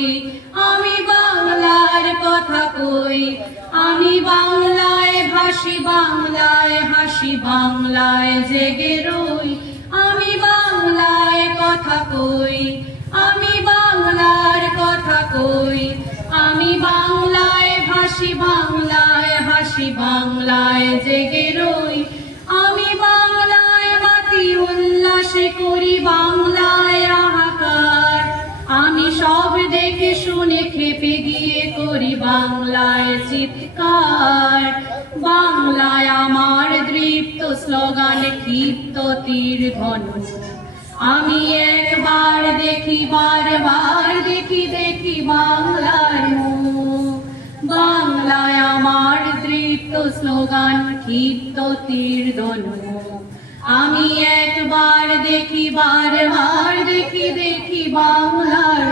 কই, আমি বাংলার কথা কই। আমি বাংলায় ভাসি, বাংলায় হাসি, বাংলায় জেগে রই। আমি বাংলায় কথা কই, আমি বাংলার কথা কই। আমি বাংলায় ভাসি, বাংলায় হাসি, বাংলায় জেগে রই। আমি বাংলায় মাতি উল্লাসে করি, বাংলায় হাহাকার। আমি সব দেখে শুনে খেপে গিয়ে করি বাংলায় চিৎকার। বাংলায় আমার দৃপ্ত স্লোগান, ক্ষিপ্ত তীর ধনুক। আমি একবার দেখি, বারবার দেখি, দেখি বাংলার মুখ। বাংলায় আমার দৃপ্ত স্লোগান, ক্ষিপ্ত তীর ধনুক। আমি একবার দেখি, বারবার দেখি, দেখি বাংলার